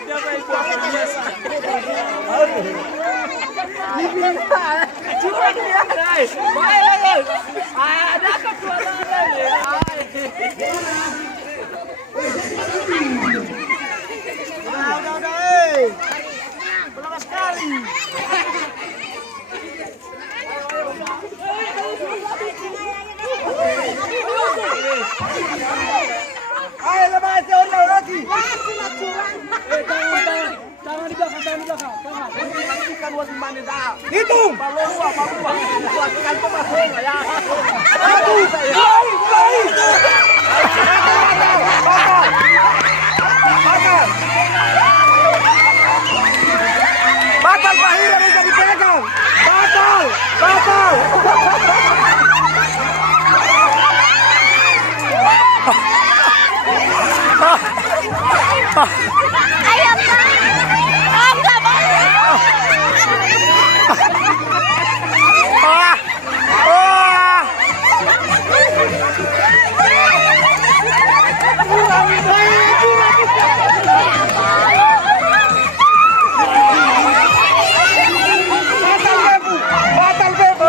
Dia baik biasa. Cuma dia guys. Baik lagi. Ada ketuaan lagi. Udah. Belum sekali. Ayo lepas orang lagi. Jangan di belakang. Kan wasit mana dah? Hitung. Palua. Kan pemasok ya. Aduh. Batal Bahira bisa dipegang. Batal. Ayo, enggak boleh.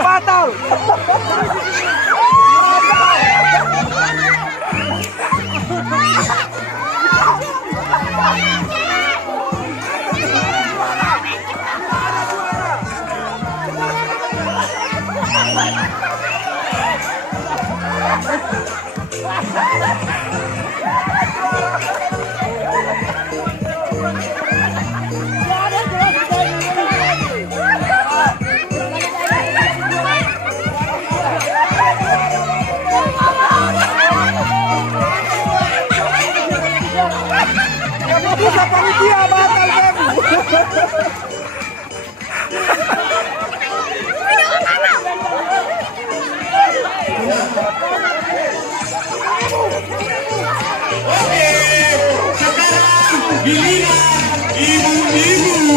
Batal. Buka panitia batal kamu. Sekarang giliran ibu-ibu.